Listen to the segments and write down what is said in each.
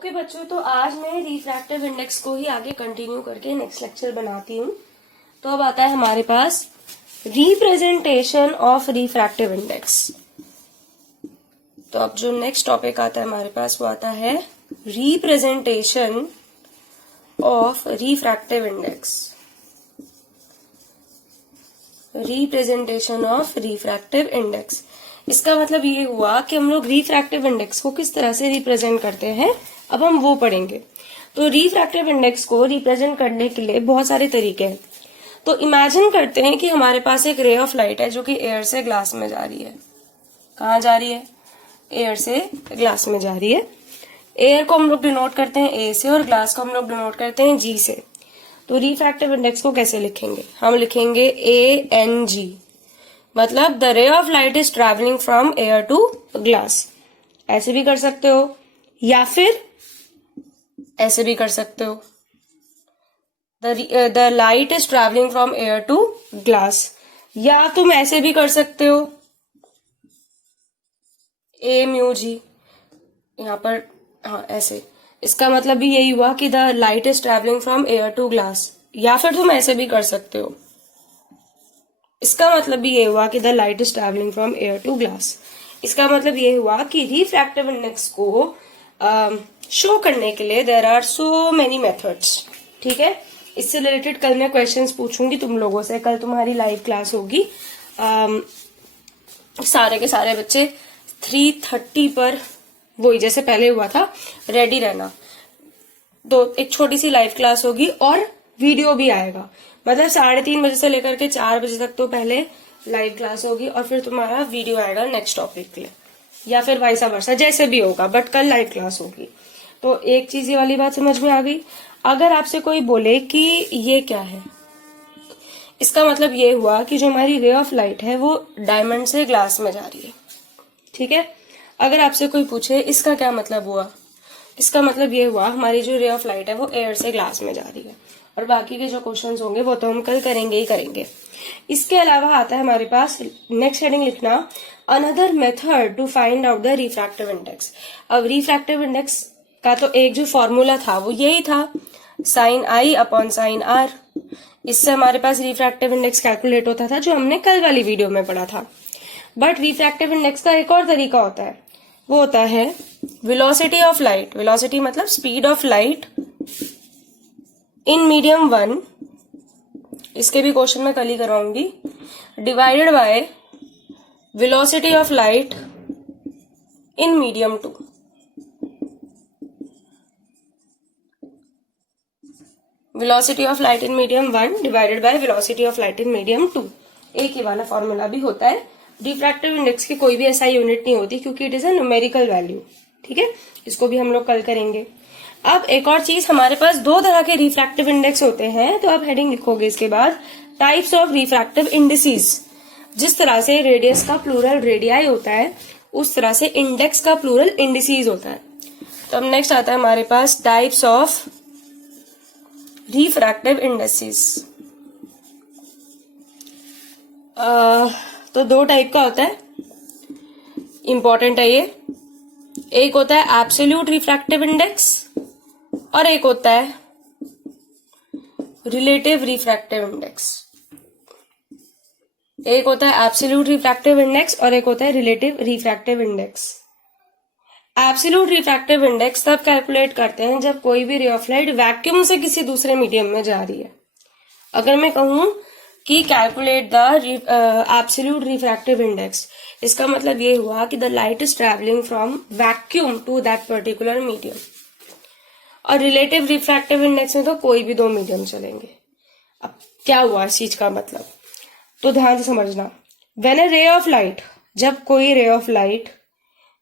Okay बच्चों, तो आज मैं रिफ्रैक्टिव इंडेक्स को ही आगे कंटिन्यू करके नेक्स्ट लेक्चर बनाती हूँ। तो अब आता है हमारे पास रिप्रेजेंटेशन ऑफ रिफ्रैक्टिव इंडेक्स। तो अब जो नेक्स्ट टॉपिक आता है हमारे पास वो आता है representation of refractive index. Representation of refractive index, इसका मतलब ये हुआ कि हम लोग रिफ्रैक्टिव इंडेक्स को किस तरह से रिप्रेजेंट करते हैं, अब हम वो पढ़ेंगे। तो रिफ्रैक्टिव इंडेक्स को रिप्रेजेंट करने के लिए बहुत सारे तरीके हैं। तो इमेजिन करते हैं कि हमारे पास एक रे ऑफ लाइट है जो कि एयर से ग्लास में जा रही है। कहाँ जा रही है? एयर से ग्लास में जा रही है। एयर को हम लोग डिनोट करते हैं ए से और ग्लास को हम लोग डिनोट करते हैं जी से। तो रिफ्रैक्टिव इंडेक्स को कैसे लिखेंगे? हम लिखेंगे ANG, मतलब the ray of light is travelling from air to glass. ऐसे भी कर सकते हो या फिर ऐसे भी कर सकते हो, the light is travelling from air to glass. या तुम ऐसे भी कर सकते हो AMUG, यहाँ पर हाँ ऐसे। इसका मतलब भी यही हुआ कि the light is travelling from air to glass. या फिर तुम ऐसे भी कर सकते हो, इसका मतलब भी ये हुआ कि the light is travelling from air to glass. इसका मतलब ये हुआ कि रिफ्रैक्टिव इंडेक्स को शो करने के लिए there are so many methods. ठीक है, इससे रिलेटेड कल मैं क्वेश्चंस पूछूंगी तुम लोगों से। कल तुम्हारी लाइव क्लास होगी। सारे के सारे बच्चे 3:30 पर, वही जैसे पहले हुआ था, रेडी रहना। एक छोटी सी लाइव क्लास होगी और वीडियो भी आएगा। मतलब 3:30 बजे से लेकर के 4 बजे तक तो पहले लाइव क्लास होगी और फिर तुम्हारा वीडियो आएगा नेक्स्ट टॉपिक के लिए, या फिर वाइसा वर्सा, जैसे भी होगा, बट कल लाइव क्लास होगी। तो एक चीज ये वाली बात समझ में आ गई। अगर आपसे कोई बोले कि ये क्या है, इसका मतलब ये हुआ कि जो हमारी रे ऑफ लाइट है वो डायमंड से ग्लास में जा रही है। ठीक है, अगर आपसे कोई पूछे इसका क्या मतलब हुआ, इसका मतलब ये हुआ हमारी जो रे ऑफ लाइट है वो एयर से ग्लास में जा रही है। और बाकी के जो क्वेश्चंस होंगे वो तो हम कल करेंगे ही करेंगे। इसके अलावा आता है हमारे पास नेक्स्ट हेडिंग लिखना, another method to find out the refractive index. अब रिफ्रैक्टिव इंडेक्स का तो एक जो फॉर्मूला था वो यही था, sin I upon sin R। इससे हमारे पास रिफ्रैक्टिव इंडेक्स कैलकुलेट होता था, जो हमने कल वाली वीडियो में पढ़ा था। बट रिफ्रैक्टिव इंडेक्स का एक और तरीका होता है, वो होता है वेलोसिटी ऑफ लाइट। वेलोसिटी मतलब speed of light in medium 1, इसके भी क्वेश्चन मैं कल ही करवाऊंगी, divided by velocity of light in medium 2। Velocity of light in medium 1 divided by velocity of light in medium 2। एक ही वाला फॉर्मूला भी होता है। रिफ्रैक्टिव इंडेक्स की कोई भी ऐसा यूनिट नहीं होती, क्योंकि it is a numerical value. ठीक है, इसको भी हम लोग कल करेंगे। अब एक और चीज, हमारे पास 2 तरह के रिफ्रैक्टिव इंडेक्स होते हैं। तो आप हेडिंग लिखोगे इसके बाद, टाइप्स ऑफ रिफ्रैक्टिव इंडिसेस। जिस तरह से रेडियस का प्लूरल रेडियाई होता है, उस तरह से इंडेक्स का प्लूरल इंडिसेस होता है। तो अब नेक्स्ट आता है हमारे पास टाइप्स ऑफ रिफ्रैक्टिव इंडिसेस। तो 2 टाइप का होता है, इंपॉर्टेंट है ये। एक होता है एब्सोल्यूट रिफ्रैक्टिव इंडेक्स और एक होता है रिलेटिव रिफ्रैक्टिव इंडेक्स। एक होता है एब्सोल्यूट रिफ्रैक्टिव इंडेक्स और एक होता है relative refractive index. Absolute refractive index तब कैलकुलेट करते हैं जब कोई भी रे ऑफ लाइट वैक्यूम से किसी दूसरे मीडियम में जा रही है। अगर मैं कहूं कि calculate the absolute refractive index, इसका मतलब ये हुआ कि the light is travelling from vacuum to that particular medium. और रिलेटिव रिफ्रैक्टिव इंडेक्स में तो कोई भी 2 मीडियम चलेंगे। अब क्या हुआ इस चीज का मतलब, तो ध्यान से समझना। व्हेन अ रे ऑफ लाइट, जब कोई रे ऑफ लाइट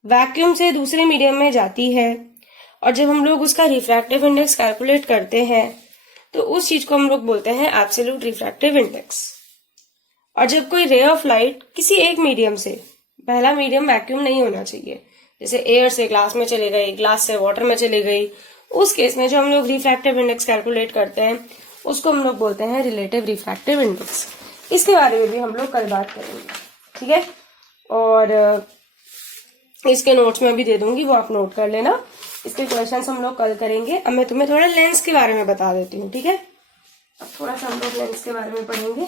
वैक्यूम से दूसरे मीडियम में जाती है और जब हम लोग उसका रिफ्रैक्टिव इंडेक्स कैलकुलेट करते हैं, तो उस चीज को हम लोग बोलते हैं एब्सोल्यूट रिफ्रैक्टिव इंडेक्स। और जब कोई रे ऑफ लाइट किसी एक मीडियम से, पहला मीडियम वैक्यूम नहीं होना चाहिए, जैसे एयर से ग्लास में चली गई, ग्लास से वाटर में चली गई, उस केस में जो हम लोग रिफ्रैक्टिव इंडेक्स कैलकुलेट करते हैं उसको हम लोग बोलते हैं रिलेटिव रिफ्रैक्टिव इंडेक्स। इसके बारे में भी हम लोग कल बात करेंगे। ठीक है, और इसके नोट्स में भी दे दूंगी, वो आप नोट कर लेना। इसके क्वेश्चंस हम लोग कल करेंगे। अब मैं तुम्हें थोड़ा लेंस के बारे में बता देती हूँ, ठीक है। अब थोड़ा सा हम लोग लेंस के बारे में पढ़ेंगे।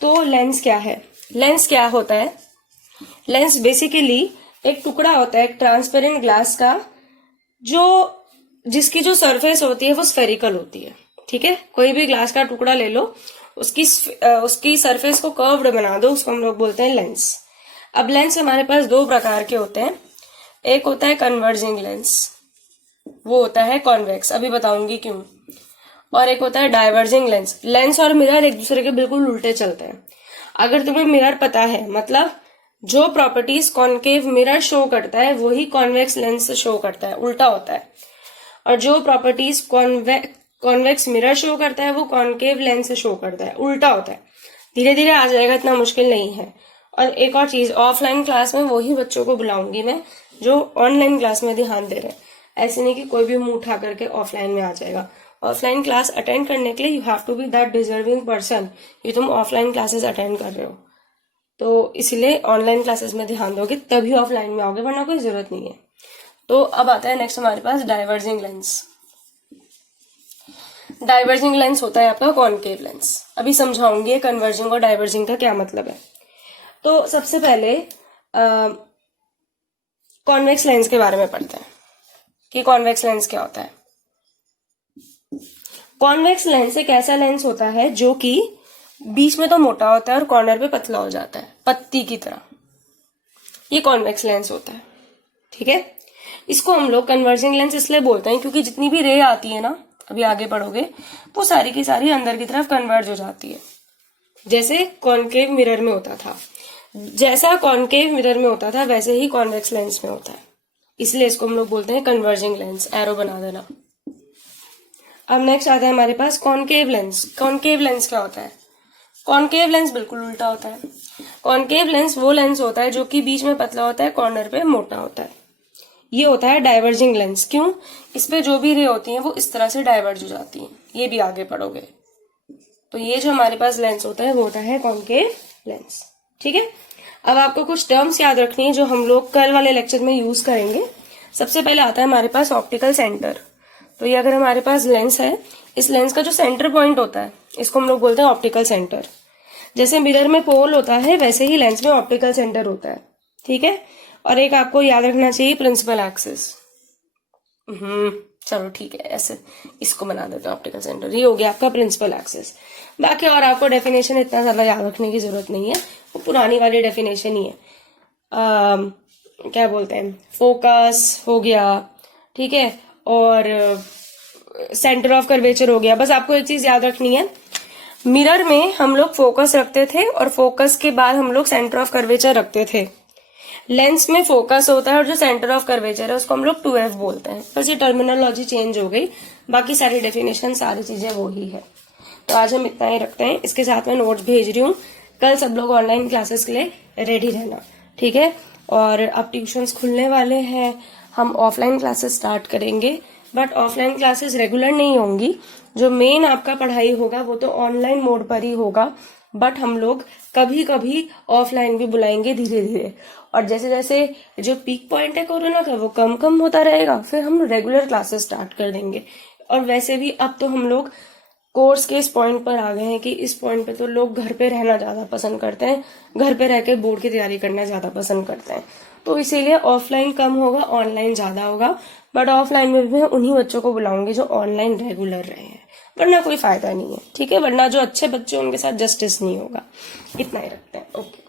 तो लेंस क्या है, लेंस क्या होता है? लेंस बेसिकली एक टुकड़ा होता है, एक ट्रांसपेरेंट ग्लास का, जिसकी जो सरफेस होती है वो स्फेरिकल होती है, ठीक है। कोई भी ग्लास का टुकड़ा ले लो, उसकी सरफेस को कर्व्ड बना दो, उसको हम लोग बोलते हैं लेंस। अब लेंस हमारे पास दो प्रकार के होते हैं। एक होता है कन्वर्जिंग लेंस, वो होता है कॉन्वेक्स, अभी बताऊंगी क्यों। और एक होता है डाइवर्जिंग लेंस। लेंस और मिरर एक दूसरे के बिल्कुल उल्टे चलते हैं। अगर तुम्हें मिरर पता है, मतलब जो प्रॉपर्टीज कॉन्केव मिरर शो करता है वही कॉन्वेक्स लेंस शो करता है, उल्टा होता है। और जो प्रॉपर्टीज कॉन्वेक्स मिरर शो करता है वो कॉन्केव लेंस शो करता है, उल्टा होता है। धीरे धीरे आ जाएगा, इतना मुश्किल नहीं है। और एक और चीज, ऑफलाइन क्लास में वही बच्चों को बुलाऊंगी मैं जो ऑनलाइन क्लास में ध्यान दे रहे हैं। ऐसे नहीं कि कोई भी मुंह उठा करके ऑफलाइन में आ जाएगा। ऑफलाइन क्लास अटेंड करने के लिए you have to be that deserving person कि तुम ऑफलाइन क्लासेस अटेंड कर रहे हो। तो इसलिए ऑनलाइन क्लासेस में ध्यान दोगे तभी ऑफलाइन में आओगे, वरना कोई जरूरत नहीं है। तो अब आता है नेक्स्ट हमारे पास डाइवर्जिंग लेंस। डाइवर्जिंग लेंस होता है आपका कॉन्केव लेंस। अभी समझाऊंगी कन्वर्जिंग और डाइवर्जिंग का क्या मतलब है। तो सबसे पहले कॉन्वेक्स लेंस के बारे में पढ़ते हैं कि कॉन्वेक्स लेंस क्या होता है। कॉन्वेक्स लेंस एक ऐसा लेंस होता है जो कि बीच में तो मोटा होता है और कॉर्नर पे पतला हो जाता है, पत्ती की तरह। ये कॉन्वेक्स लेंस होता है, ठीक है। इसको हम लोग कन्वर्जिंग लेंस इसलिए बोलते हैं क्योंकि जितनी भी रे आती है ना, अभी आगे बढ़ोगे, वो सारी की सारी अंदर की तरफ कन्वर्ज हो जाती है, जैसे कॉन्केव मिरर में होता था। जैसा कॉन्केव मिरर में होता था वैसे ही कॉन्वेक्स लेंस में होता है, इसलिए इसको हम लोग बोलते हैं कन्वर्जिंग लेंस। एरो बना देना। अब नेक्स्ट आता है हमारे पास कॉन्केव लेंस। कॉन्केव लेंस क्या होता है? कॉन्केव लेंस बिल्कुल उल्टा होता है। कॉन्केव लेंस वो लेंस होता है जो कि बीच में पतला होता है, कॉर्नर पे मोटा होता है। ये होता है डाइवर्जिंग लेंस। क्यों? इस पे जो भी रे होती है वो इस तरह से डाइवर्ज हो जाती है, ये भी आगे पढ़ोगे। तो ये जो हमारे पास लेंस होता है वो होता है कॉन्केव लेंस, ठीक है। अब आपको कुछ टर्म्स याद रखनी है जो हम लोग कल वाले लेक्चर में यूज करेंगे। सबसे पहले आता है हमारे पास ऑप्टिकल सेंटर। तो ये अगर हमारे पास लेंस है, इस लेंस का जो सेंटर पॉइंट होता है इसको हम लोग बोलते हैं ऑप्टिकल सेंटर। जैसे मिरर में पोल होता है वैसे ही लेंस में ऑप्टिकल सेंटर होता है, ठीक है। और एक आपको याद रखना चाहिए प्रिंसिपल एक्सिस। चलो ठीक है, ऐसे इसको बना देते हैं ऑप्टिकल सेंटर। ये हो गया आपका प्रिंसिपल एक्सिस। बाकी और आपको डेफिनेशन इतना ज्यादा याद रखने की जरूरत नहीं है, वो पुरानी वाली डेफिनेशन ही है। क्या बोलते हैं, फोकस हो गया, ठीक है, और सेंटर ऑफ कर्वेचर हो गया। बस आपको एक चीज याद रखनी है, मिरर में हम लोग फोकस रखते थे और फोकस के बाद हम लोग सेंटर ऑफ कर्वेचर रखते थे। लेंस में फोकस होता है और जो सेंटर ऑफ कर्वेचर है उसको हम लोग 2F बोलते हैं। बस ये टर्मिनोलॉजी चेंज हो गई, बाकी सारी डेफिनेशन सारी चीजें वो ही है। तो आज हम इतना ही रखते हैं। इसके साथ मैं नोट्स भेज रही हूँ। कल सब लोग ऑनलाइन क्लासेस के लिए रेडी रहना, ठीक है। और अब ट्यूशंस खुलने वाले हैं, हम ऑफलाइन क्लासेस स्टार्ट करेंगे, बट ऑफलाइन क्लासेस रेगुलर नहीं होंगी। जो मेन आपका पढ़ाई होगा वो तो ऑनलाइन मोड पर ही होगा, बट हम लोग कभी कभी ऑफलाइन भी बुलाएंगे धीरे धीरे। और जैसे जैसे जो पीक पॉइंट है कोरोना का वो कम कम होता रहेगा, फिर हम रेगुलर क्लासेस स्टार्ट कर देंगे। और वैसे भी अब तो हम लोग कोर्स के इस पॉइंट पर आ गए हैं कि इस पॉइंट पे तो लोग घर पे रहना ज्यादा पसंद करते हैं, घर पे रह के बोर्ड की तैयारी करना ज्यादा पसंद करते हैं। तो इसीलिए ऑफलाइन कम होगा, ऑनलाइन ज्यादा होगा। बट ऑफलाइन में भी मैं उन्हीं बच्चों को बुलाऊंगी जो ऑनलाइन रेगुलर रहे हैं, वरना कोई फायदा नहीं है, ठीक है। वरना जो अच्छे बच्चे उनके साथ जस्टिस नहीं होगा। इतना ही रखते हैं, ओके।